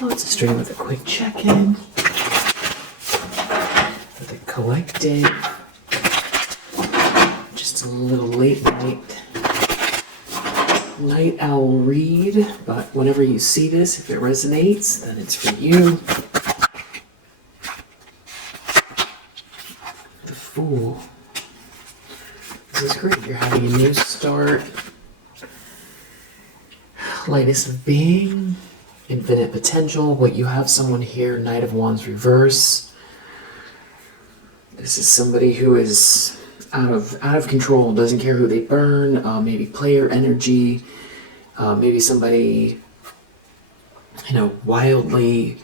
Let's start with a quick check-in. For the collective. Just a little late night owl read, but whenever you see this, if it resonates, then it's for you. The Fool. This is great. You're having a new start. Lightness of being. Infinite potential. What you have someone here, Knight of Wands reverse. This is somebody who is out of control, doesn't care who they burn, maybe player energy, maybe somebody, wildly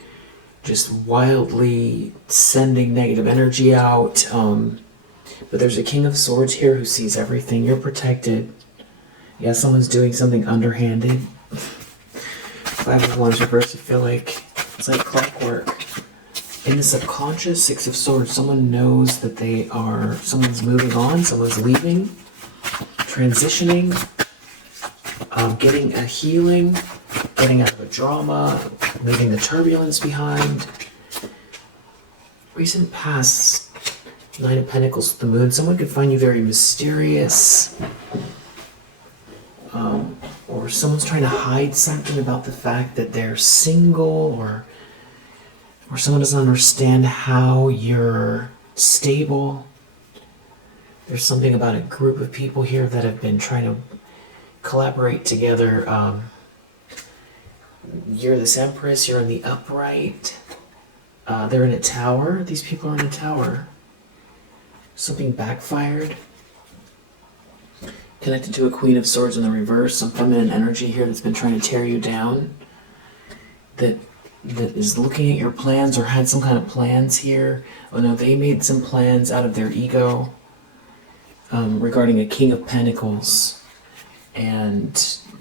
sending negative energy out. But there's a King of Swords here who sees everything. You're protected. Yeah, someone's doing something underhanded. Five of Wands reverse, I feel like it's like clockwork. In the subconscious, Six of Swords, someone knows that someone's moving on, someone's leaving, transitioning, getting a healing, getting out of a drama, leaving the turbulence behind. Recent past, Nine of Pentacles, the Moon, someone could find you very mysterious. Or someone's trying to hide something about the fact that they're single, or someone doesn't understand how you're stable. There's something about a group of people here that have been trying to collaborate together. You're this Empress, you're in the upright. They're in a tower. These people are in a tower. Something backfired. Connected to a Queen of Swords in the reverse, some feminine energy here that's been trying to tear you down, that is looking at your plans or had some kind of plans here. Oh no, they made some plans out of their ego regarding a King of Pentacles, and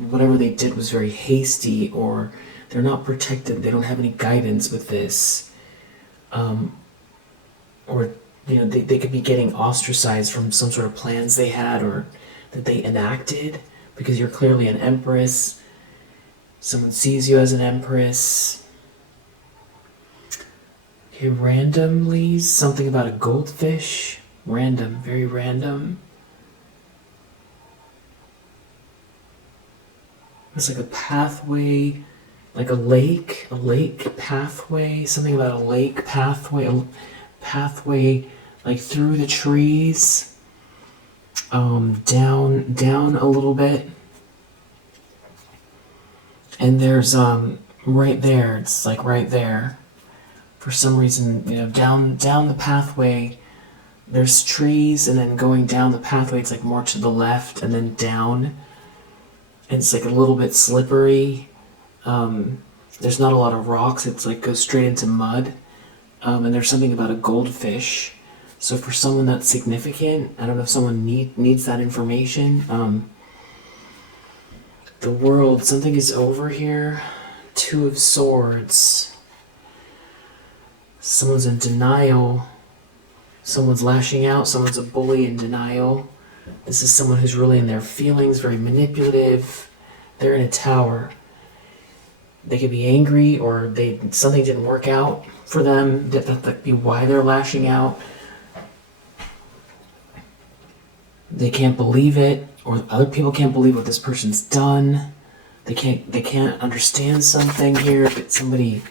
whatever they did was very hasty, or they're not protected, they don't have any guidance with this. Or they could be getting ostracized from some sort of plans they had or that they enacted, because you're clearly an Empress. Someone sees you as an Empress. Okay, randomly, something about a goldfish. Random, very random. It's like a pathway, like a lake pathway, something about a lake pathway, like through the trees. Down a little bit, and there's right there. It's like right there. For some reason, down the pathway, there's trees, and then going down the pathway, it's like more to the left, and then down. And it's like a little bit slippery. There's not a lot of rocks. It's like goes straight into mud. And there's something about a goldfish. So for someone that's significant, I don't know if someone needs that information. The World, something is over here. Two of Swords. Someone's in denial. Someone's lashing out. Someone's a bully in denial. This is someone who's really in their feelings, very manipulative. They're in a tower. They could be angry, or something didn't work out for them. That could be why they're lashing out. They can't believe it, or other people can't believe what this person's done. They can't understand something here, but somebody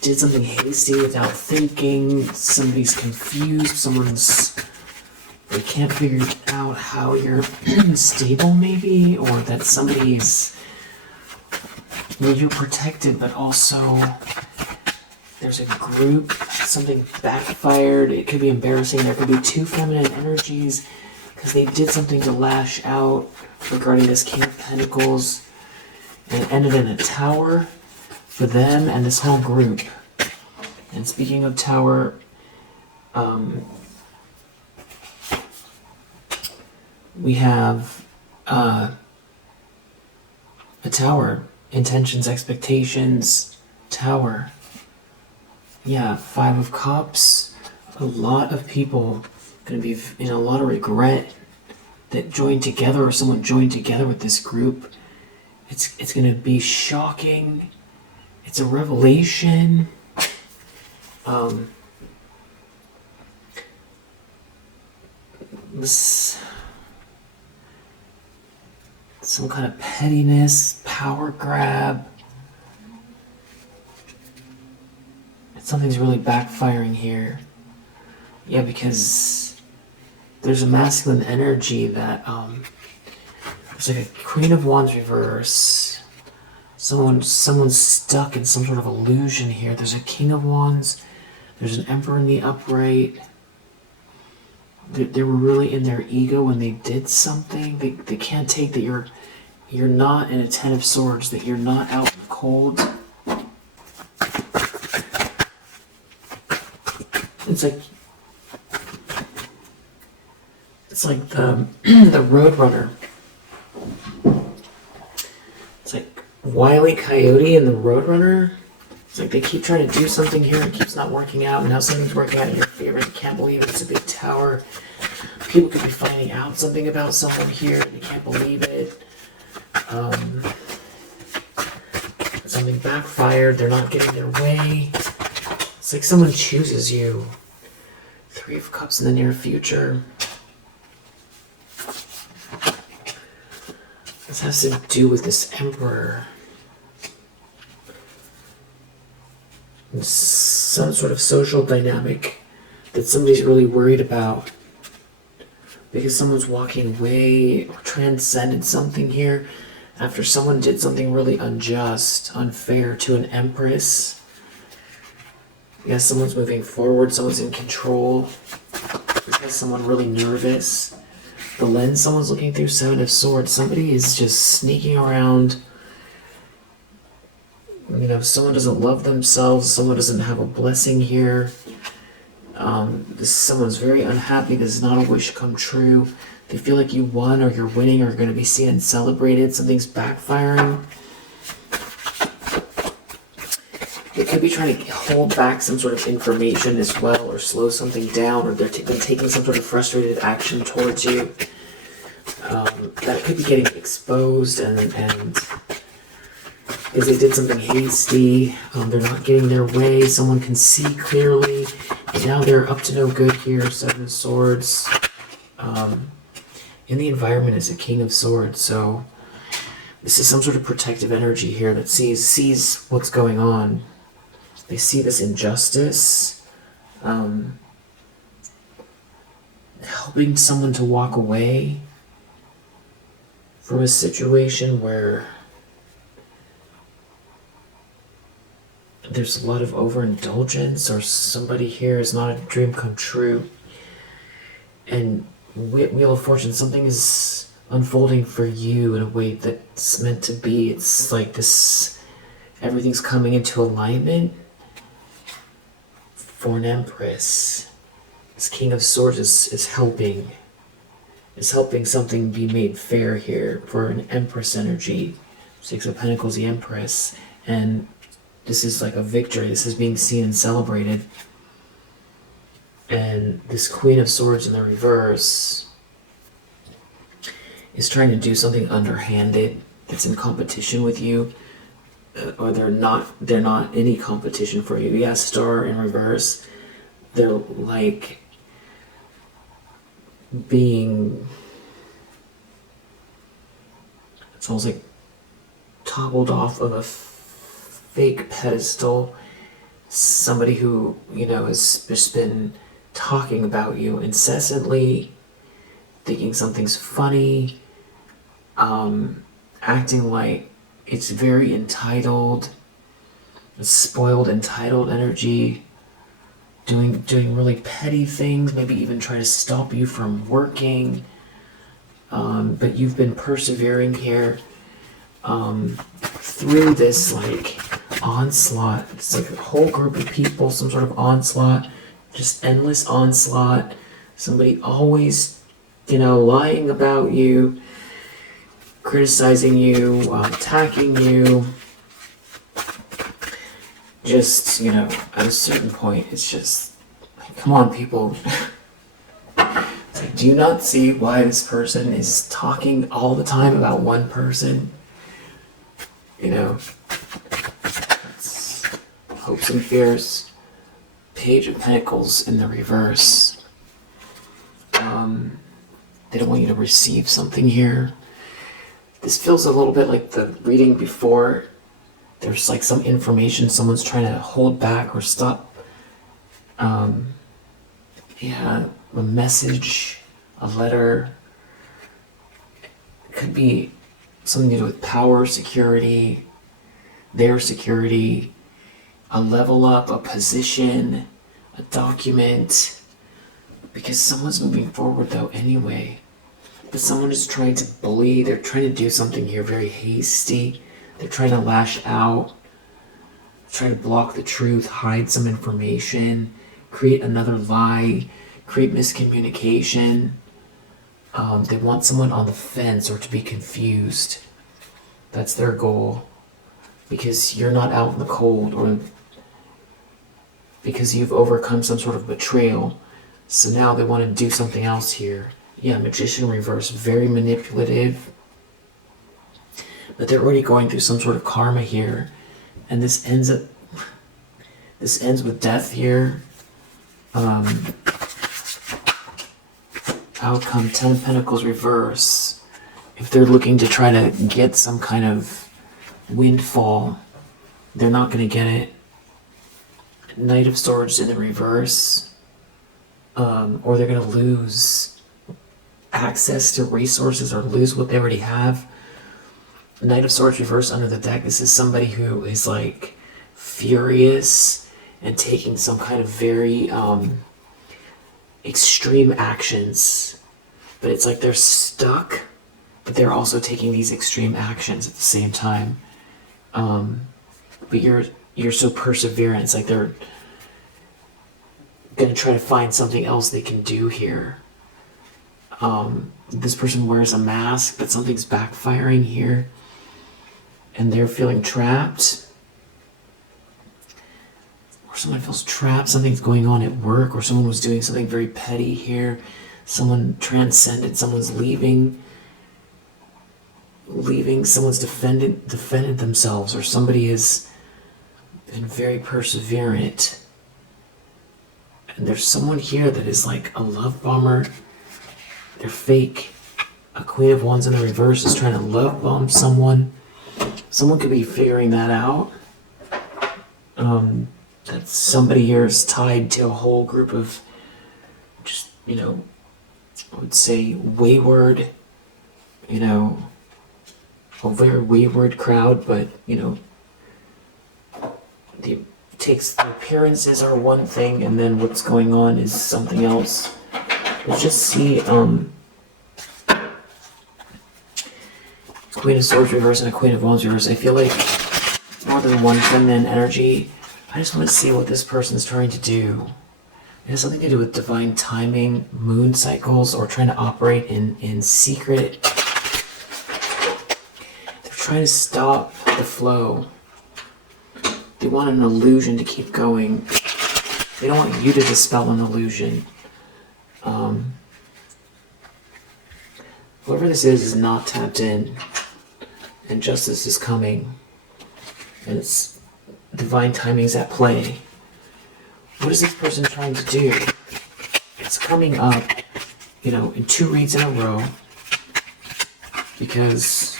did something hasty without thinking. Somebody's confused. They can't figure out how you're stable, maybe, or that somebody's, you're protected, but also there's a group, something backfired. It could be embarrassing. There could be two feminine energies because they did something to lash out regarding this King of Pentacles, and it ended in a tower for them and this whole group. And speaking of tower, we have a tower. Intentions, expectations, tower. Yeah, Five of Cups. A lot of people going to be in a lot of regret that joined together, or someone joined together with this group It's gonna be shocking. It's a revelation. This, some kind of pettiness, power grab. Something's really backfiring here. Yeah, because there's a masculine energy that, there's like a Queen of Wands reverse. Someone's stuck in some sort of illusion here. There's a King of Wands. There's an Emperor in the upright. They were really in their ego when they did something. They can't take that you're not in a Ten of Swords, that you're not out in the cold. It's like the the Roadrunner. It's like Wile E. Coyote and the Roadrunner. It's like they keep trying to do something here and it keeps not working out, and now something's working out in your favor. You can't believe it. It's a big tower. People could be finding out something about someone here and they can't believe it. Something backfired. They're not getting their way. It's like someone chooses you. Three of Cups in the near future. This has to do with this Emperor. Some sort of social dynamic that somebody's really worried about. Because someone's walking away or transcended something here after someone did something really unjust, unfair to an Empress. Yes, someone's moving forward, someone's in control. Because someone really nervous. The lens someone's looking through, Seven of Swords. Somebody is just sneaking around. You know, someone doesn't love themselves, someone doesn't have a blessing here. Someone's very unhappy. This is not a wish come true. They feel like you won or you're winning or going to be seen and celebrated. Something's backfiring. They could be trying to hold back some sort of information as well, or slow something down, or they're taking some sort of frustrated action towards you. That could be getting exposed, and because they did something hasty, they're not getting their way. Someone can see clearly, and now they're up to no good here. Seven of Swords. In the environment is a King of Swords, so this is some sort of protective energy here that sees what's going on. They see this injustice, helping someone to walk away from a situation where there's a lot of overindulgence, or somebody here is not a dream come true. And Wheel of Fortune, something is unfolding for you in a way that's meant to be. It's like this, everything's coming into alignment for an Empress. This King of Swords is helping something be made fair here for an Empress energy. Six of Pentacles, the Empress. And this is like a victory. This is being seen and celebrated. And this Queen of Swords in the reverse is trying to do something underhanded that's in competition with you. Or they're not any competition for you. Yeah, Star in reverse. They're like being, it's almost like toppled off of a fake pedestal. Somebody who, you know, has just been talking about you incessantly, thinking something's funny, acting like it's very entitled, spoiled, entitled energy, doing really petty things, maybe even try to stop you from working. But you've been persevering here through this like onslaught. It's like a whole group of people, some sort of onslaught, just endless onslaught. Somebody always, you know, lying about you, criticizing you, attacking you. Just, you know, at a certain point, it's just, like, come on, people. It's like, do you not see why this person is talking all the time about one person? You know, it's hopes and fears. Page of Pentacles in the reverse. They don't want you to receive something here. This feels a little bit like the reading before. There's like some information someone's trying to hold back or stop. Yeah, a message, a letter. It could be something to do with power, security, their security, a level up, a position, a document. Because someone's moving forward though anyway. But someone is trying to bully, they're trying to do something here very hasty. They're trying to lash out, try to block the truth, hide some information, create another lie, create miscommunication. They want someone on the fence or to be confused. That's their goal. Because you're not out in the cold, or because you've overcome some sort of betrayal. So now they want to do something else here. Yeah, Magician reverse, very manipulative. But they're already going through some sort of karma here. And this ends with death here. Outcome, 10 of Pentacles reverse. If they're looking to try to get some kind of windfall, they're not going to get it. Knight of Swords in the reverse. Or they're going to lose access to resources or lose what they already have. Knight of Swords reverse under the deck. This is somebody who is like furious and taking some kind of very extreme actions. But it's like they're stuck, but they're also taking these extreme actions at the same time. But you're so perseverant. It's like they're going to try to find something else they can do here. This person wears a mask, but something's backfiring here. And they're feeling trapped. Or someone feels trapped. Something's going on at work, or someone was doing something very petty here. Someone transcended. Someone's leaving. Someone's defended themselves, or somebody has been very perseverant. And there's someone here that is like a love bomber. They're fake. A Queen of Wands in the reverse is trying to love bomb someone. Someone could be figuring that out. That somebody here is tied to a whole group of just, I would say wayward, a very wayward crowd, but, the appearances are one thing, and then what's going on is something else. Let's just see, Queen of Swords reverse and a Queen of Wands reverse. I feel like more than one feminine energy. I just want to see what this person's trying to do. It has something to do with divine timing, moon cycles, or trying to operate in secret. They're trying to stop the flow. They want an illusion to keep going. They don't want you to dispel an illusion. Whoever this is not tapped in. And justice is coming. And it's divine timing's at play. What is this person trying to do? It's coming up, in 2 reads in a row. Because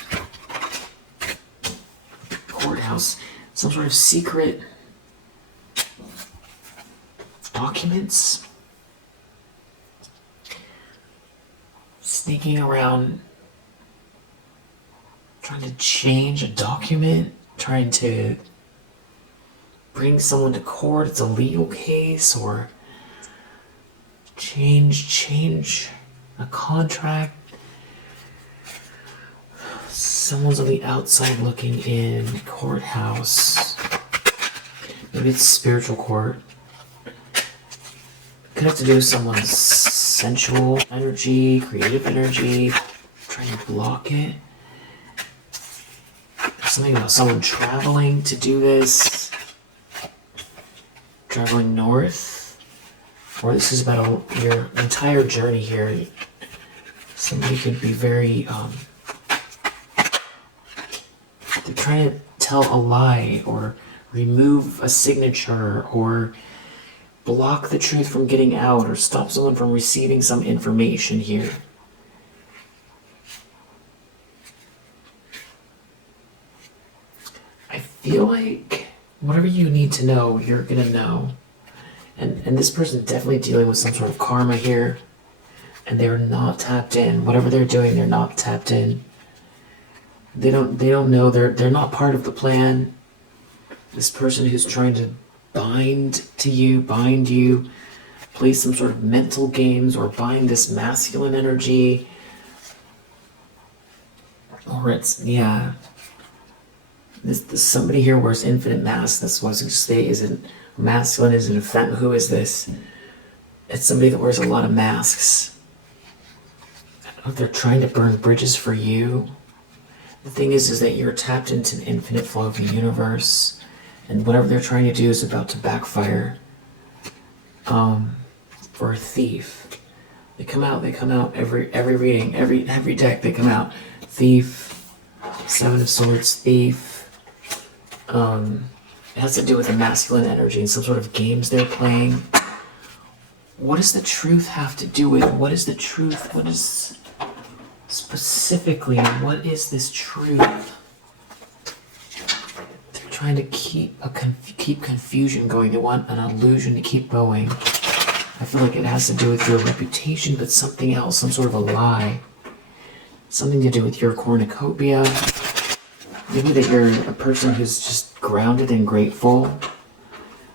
courthouse, some sort of secret documents sneaking around, trying to change a document, trying to bring someone to court. It's a legal case, or change a contract. Someone's on the outside looking in. Courthouse. Maybe it's spiritual court. Could have to do with someone's sensual energy, creative energy, trying to block it. There's something about someone traveling to do this. Traveling north. Or this is about your entire journey here. Somebody could be very They're trying to tell a lie or remove a signature or block the truth from getting out or stop someone from receiving some information here. I feel like whatever you need to know, you're going to know. And this person is definitely dealing with some sort of karma here. And they're not tapped in. Whatever they're doing, they're not tapped in. They don't know, they're not part of the plan. This person who's trying to bind you, play some sort of mental games or bind this masculine energy. Or it's, yeah. This somebody here wears infinite masks. That's what I was going to say. Is it masculine? Is it a feminine? Who is this? It's somebody that wears a lot of masks. I don't know if they're trying to burn bridges for you. The thing is that you're tapped into an infinite flow of the universe, and whatever they're trying to do is about to backfire. For a thief, they come out every reading, every deck. They come out thief, Seven of Swords, thief. It has to do with the masculine energy and some sort of games they're playing. What does the truth have to do with? What is the truth? What is specifically? What is this truth? They're trying to keep confusion going. They want an illusion to keep going. I feel like it has to do with your reputation, but something else, some sort of a lie. Something to do with your cornucopia. Maybe that you're a person who's just grounded and grateful.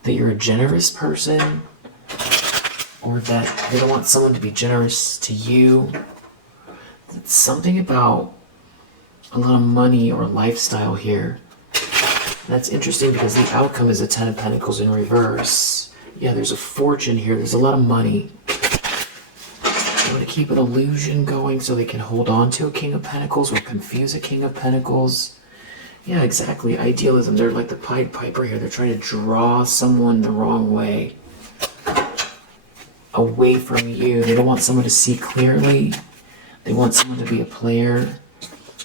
That you're a generous person. Or that they don't want someone to be generous to you. It's something about a lot of money or lifestyle here. That's interesting because the outcome is a Ten of Pentacles in reverse. Yeah, there's a fortune here. There's a lot of money. They want to keep an illusion going so they can hold on to a King of Pentacles or confuse a King of Pentacles. Yeah, exactly. Idealism. They're like the Pied Piper here. They're trying to draw someone the wrong way. Away from you. They don't want someone to see clearly. They want someone to be a player.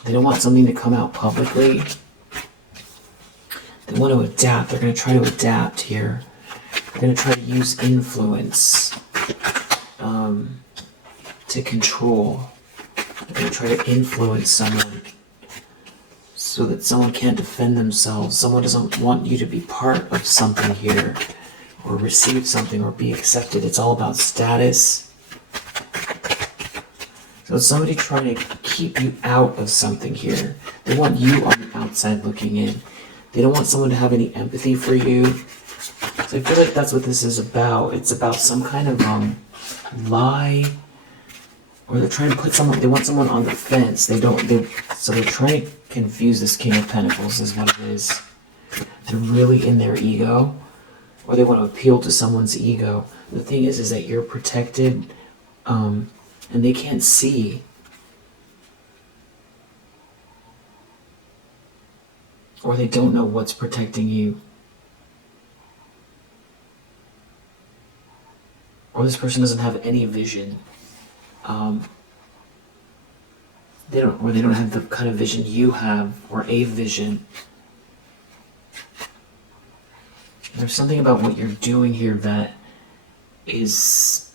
They don't want something to come out publicly. They want to adapt. They're going to try to adapt here. They're going to try to use influence to control. They're going to try to influence someone so that someone can't defend themselves. Someone doesn't want you to be part of something here or receive something or be accepted. It's all about status. So it's somebody trying to keep you out of something here. They want you on the outside looking in. They don't want someone to have any empathy for you. So I feel like that's what this is about. It's about some kind of lie, or they're trying to put someone. They want someone on the fence. So they're trying to confuse this King of Pentacles. Is what it is. They're really in their ego, or they want to appeal to someone's ego. The thing is that you're protected, and they can't see. Or they don't know what's protecting you. Or this person doesn't have any vision. They don't have the kind of vision you have, or a vision. There's something about what you're doing here that is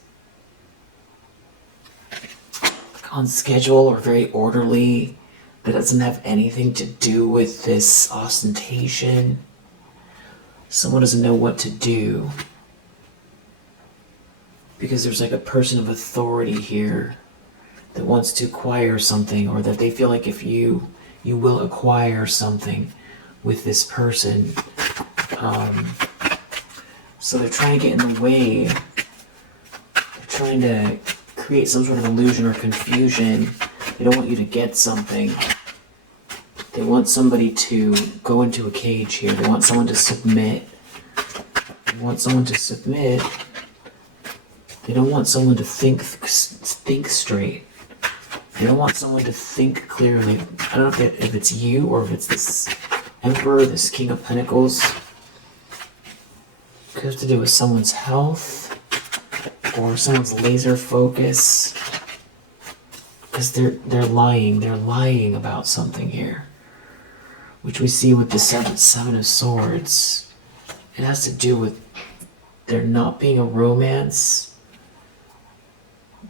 on schedule or very orderly, that doesn't have anything to do with this ostentation. Someone doesn't know what to do. Because there's like a person of authority here that wants to acquire something, or that they feel like if you will acquire something with this person. So they're trying to get in the way. They're trying to create some sort of illusion or confusion. They don't want you to get something. They want somebody to go into a cage here. They want someone to submit. They want someone to submit. They don't want someone to think straight. They don't want someone to think clearly. I don't know if it's you or if it's this Emperor, this King of Pentacles. Could have to do with someone's health or someone's laser focus. Because they're lying. They're lying about something here. which we see with the seven of swords. It has to do with there not being a romance,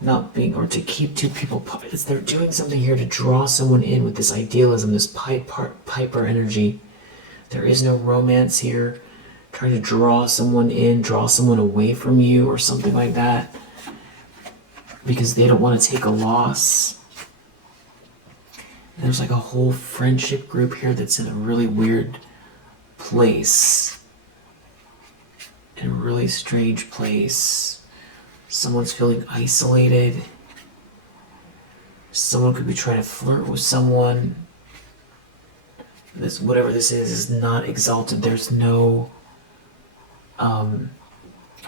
not being, or to keep two people. They're doing something here to draw someone in with this idealism, this Piper energy. There is no romance here. Trying to draw someone in, draw someone away from you, or something like that, because they don't want to take a loss. And there's like a whole friendship group here that's in a really weird place. In a really strange place. Someone's feeling isolated. Someone could be trying to flirt with someone. This, whatever this is not exalted. There's no,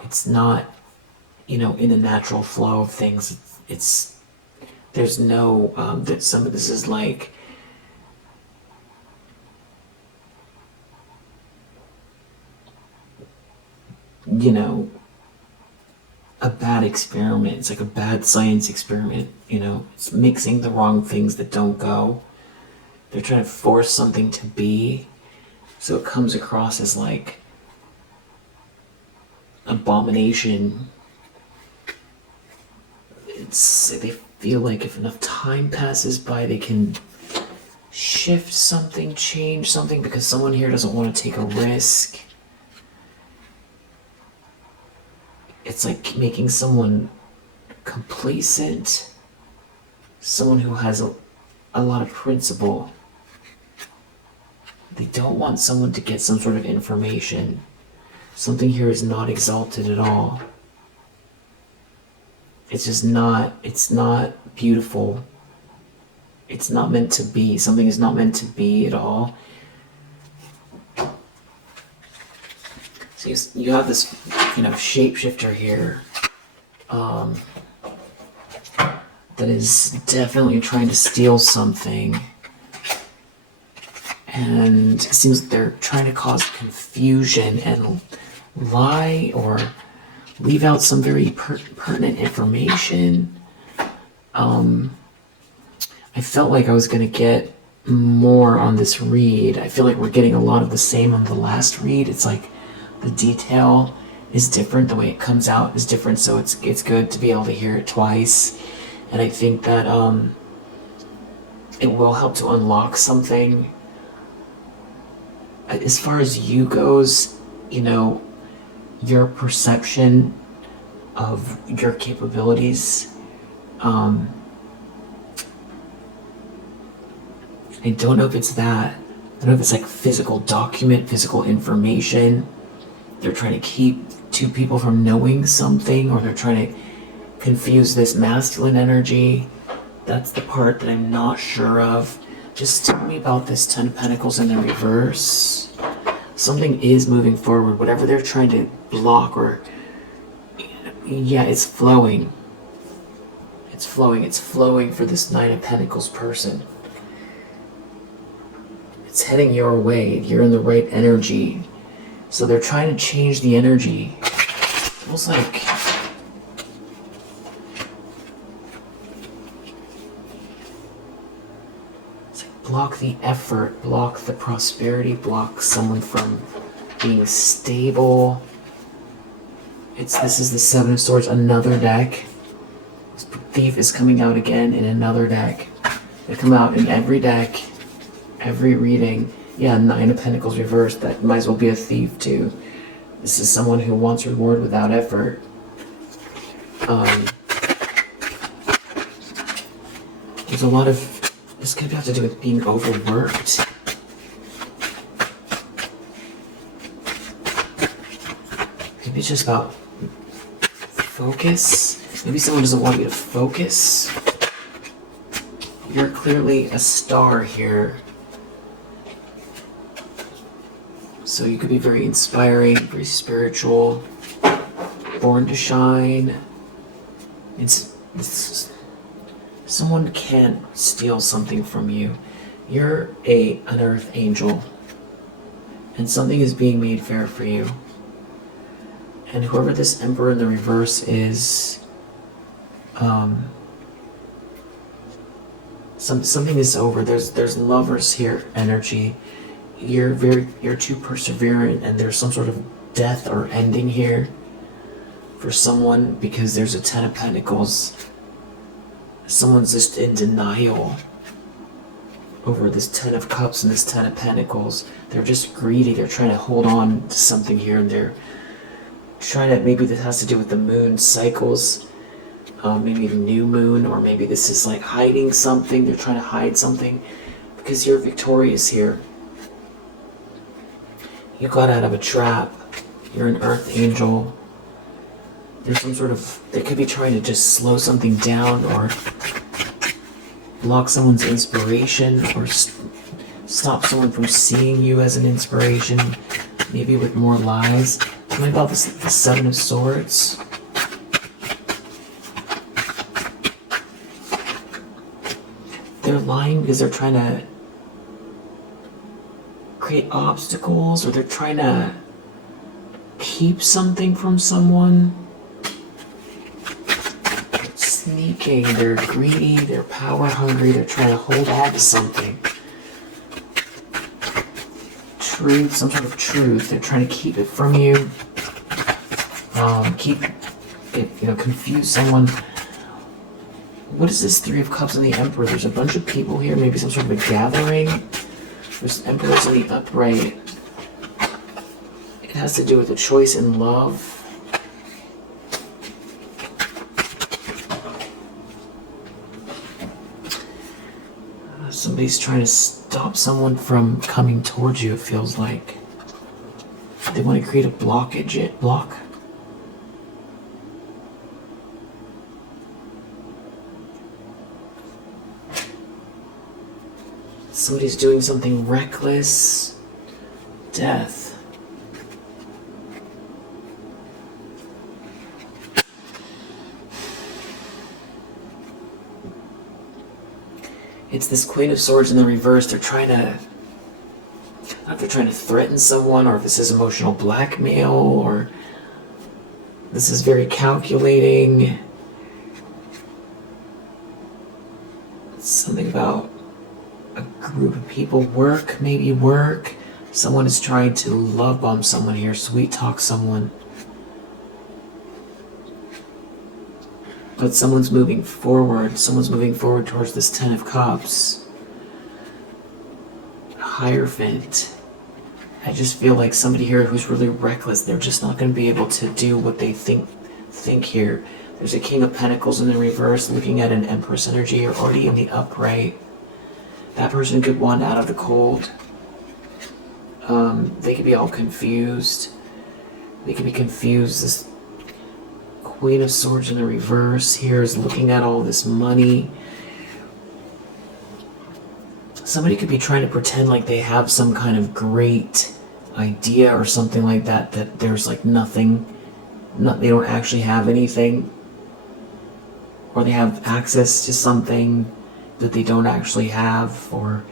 it's not, you know, in the natural flow of things. There's no, that some of this is like, you know, a bad experiment. It's like a bad science experiment, you know. It's mixing the wrong things that don't go. They're trying to force something to be, so it comes across as like abomination. They feel like if enough time passes by, they can shift something, change something, because someone here doesn't want to take a risk. It's like making someone complacent, someone who has a lot of principle. They don't want someone to get some sort of information. Something here is not exalted at all. It's just not, it's not beautiful. It's not meant to be. Something is not meant to be at all. So you have this, you know, shapeshifter here that is definitely trying to steal something. And it seems like they're trying to cause confusion and lie or leave out some very pertinent information. I felt like I was going to get more on this read. I feel like we're getting a lot of the same on the last read. It's like the detail is different, the way it comes out is different, so it's good to be able to hear it twice. And I think that it will help to unlock something. As far as you goes, you know, your perception of your capabilities, I don't know if it's that. I don't know if it's like physical document, physical information. They're trying to keep two people from knowing something, or they're trying to confuse this masculine energy. That's the part that I'm not sure of. Just tell me about this Ten of Pentacles in the reverse. Something is moving forward. Whatever they're trying to block, or yeah, it's flowing. It's flowing. It's flowing for this Nine of Pentacles person. It's heading your way. You're in the right energy. So they're trying to change the energy. Almost like block the effort, block the prosperity, block someone from being stable. This is the Seven of Swords, another deck. This Thief is coming out again in another deck. They come out in every deck, every reading. Yeah, Nine of Pentacles reversed. That might as well be a thief too. This is someone who wants reward without effort. There's a lot of, this could have to do with being overworked. Maybe it's just about focus. Maybe someone doesn't want you to focus. You're clearly a star here. So you could be very inspiring, very spiritual, born to shine. Someone can't steal something from you. You're an earth angel, and something is being made fair for you. And whoever this Emperor in the reverse is, something is over. There's lovers here energy. you're too perseverant, and there's some sort of death or ending here for someone, because there's a Ten of Pentacles. Someone's just in denial over this Ten of Cups and this Ten of Pentacles. They're just greedy. They're trying to hold on to something here, and they're trying to, maybe this has to do with the moon cycles, maybe the new moon, or maybe this is like hiding something. They're trying to hide something, because you're victorious here. You got out of a trap. You're an earth angel. There's some sort of, they could be trying to just slow something down, or block someone's inspiration, or stop someone from seeing you as an inspiration, maybe with more lies. Tell me about this, the Seven of Swords. They're lying because they're trying to create obstacles, or they're trying to keep something from someone. They're sneaking, they're greedy, they're power hungry, they're trying to hold on to something. Truth, some sort of truth, they're trying to keep it from you. Keep it, confuse someone. What is this Three of Cups and the Emperor? There's a bunch of people here, maybe some sort of a gathering. There's Emperors in the upright. It has to do with a choice in love. Somebody's trying to stop someone from coming towards you, it feels like. They want to create a block. Somebody's doing something reckless. Death. It's this Queen of Swords in the reverse. They're trying to, if they're trying to threaten someone, or if this is emotional blackmail, or this is very calculating. It's something about a group of people, maybe work. Someone is trying to love bomb someone here, sweet talk someone. But someone's moving forward. Someone's moving forward towards this Ten of Cups. Hierophant. I just feel like somebody here who's really reckless. They're just not going to be able to do what they think here. There's a King of Pentacles in the reverse, looking at an Empress energy. You're already in the upright. That person could want out of the cold. They could be all confused. They could be confused. This Queen of Swords in the reverse here is looking at all this money. Somebody could be trying to pretend like they have some kind of great idea or something like that, that there's like nothing, they don't actually have anything. Or they have access to something that they don't actually have, or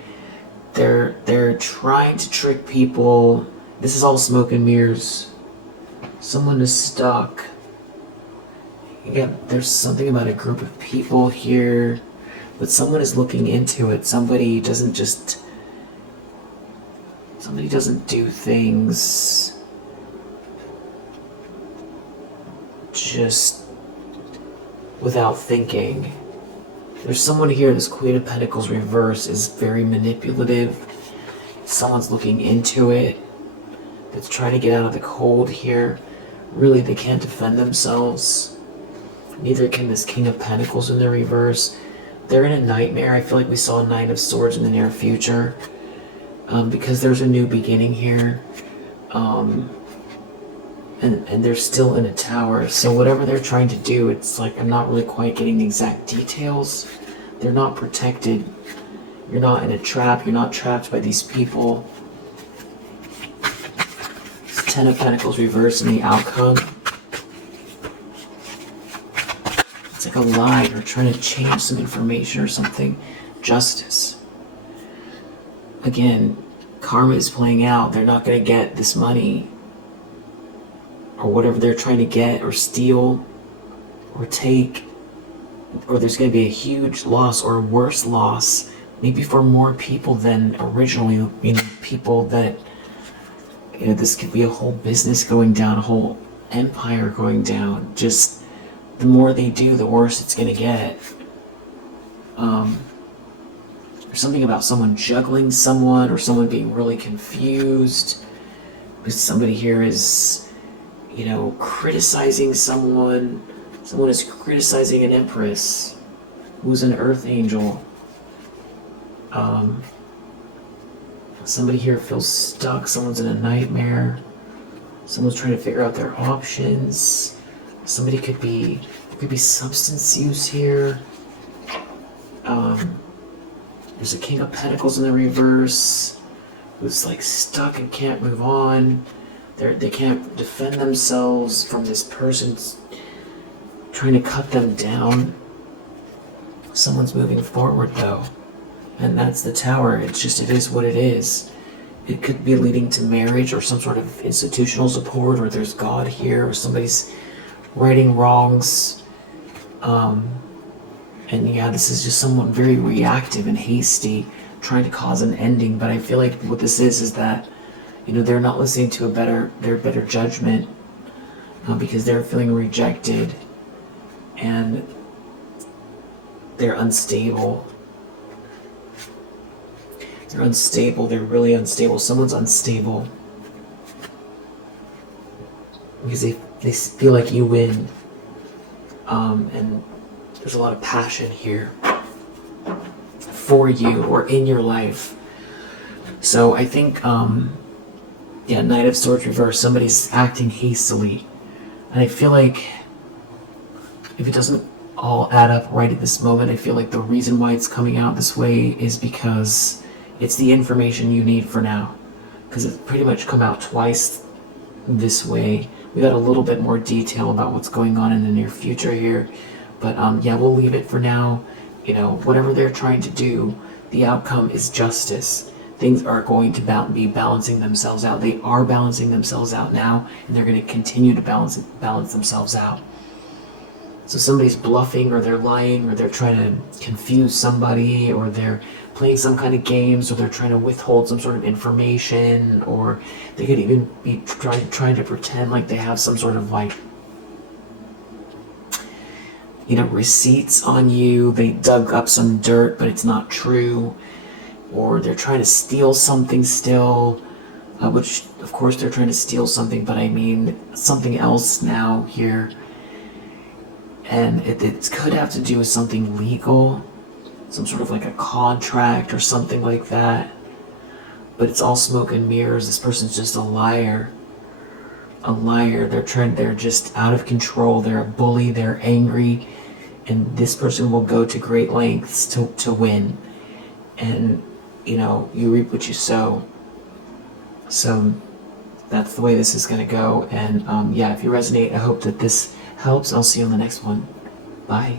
they're trying to trick people. This is all smoke and mirrors. Someone is stuck. Again, there's something about a group of people here, but someone is looking into it. Somebody doesn't do things just without thinking. There's someone here, this Queen of Pentacles reverse is very manipulative. Someone's looking into it, that's trying to get out of the cold here. Really, they can't defend themselves. Neither can this King of Pentacles in the reverse. They're in a nightmare. I feel like we saw a Knight of Swords in the near future. Because there's a new beginning here. And they're still in a tower. So whatever they're trying to do, it's like I'm not really quite getting the exact details. They're not protected. You're not in a trap. You're not trapped by these people. It's Ten of Pentacles reverse in the outcome. It's like a lie. They're trying to change some information or something. Justice. Again, karma is playing out. They're not going to get this money, or whatever they're trying to get or steal or take, or there's going to be a huge loss or a worse loss maybe for more people than originally, you know, people that, you know, this could be a whole business going down, a whole empire going down. Just the more they do, the worse it's gonna get. There's something about someone juggling someone, or someone being really confused, because somebody here is, you know, criticizing someone. Someone is criticizing an Empress, who's an Earth Angel. Somebody here feels stuck. Someone's in a nightmare. Someone's trying to figure out their options. Somebody could be, there could be substance use here. There's a King of Pentacles in the reverse, who's like stuck and can't move on. They can't defend themselves from this person trying to cut them down. Someone's moving forward though, and that's the Tower. It's just, it is what it is. It could be leading to marriage or some sort of institutional support, or there's God here, or somebody's righting wrongs. And yeah, this is just someone very reactive and hasty, trying to cause an ending. But I feel like what this is that, you know, they're not listening to their better judgment, because they're feeling rejected, and they're unstable. They're unstable. They're really unstable. Someone's unstable because they feel like you win, and there's a lot of passion here for you or in your life. So I think, yeah, Knight of Swords reverse. Somebody's acting hastily, and I feel like if it doesn't all add up right at this moment, I feel like the reason why it's coming out this way is because it's the information you need for now, because it's pretty much come out twice this way. We got a little bit more detail about what's going on in the near future here, but yeah, we'll leave it for now. You know, whatever they're trying to do, the outcome is justice. Things are going to be balancing themselves out. They are balancing themselves out now, and they're going to continue to balance themselves out. So somebody's bluffing, or they're lying, or they're trying to confuse somebody, or they're playing some kind of games, or they're trying to withhold some sort of information, or they could even be trying to pretend like they have some sort of, like, you know, receipts on you. They dug up some dirt, but it's not true. Or they're trying to steal something still, which, of course, they're trying to steal something, but I mean something else now here. And it could have to do with something legal, some sort of like a contract or something like that. But it's all smoke and mirrors. This person's just a liar. A liar. They're just out of control. They're a bully. They're angry. And this person will go to great lengths to win. And, you know, you reap what you sow. So that's the way this is going to go. And yeah, if you resonate, I hope that this helps. I'll see you on the next one. Bye.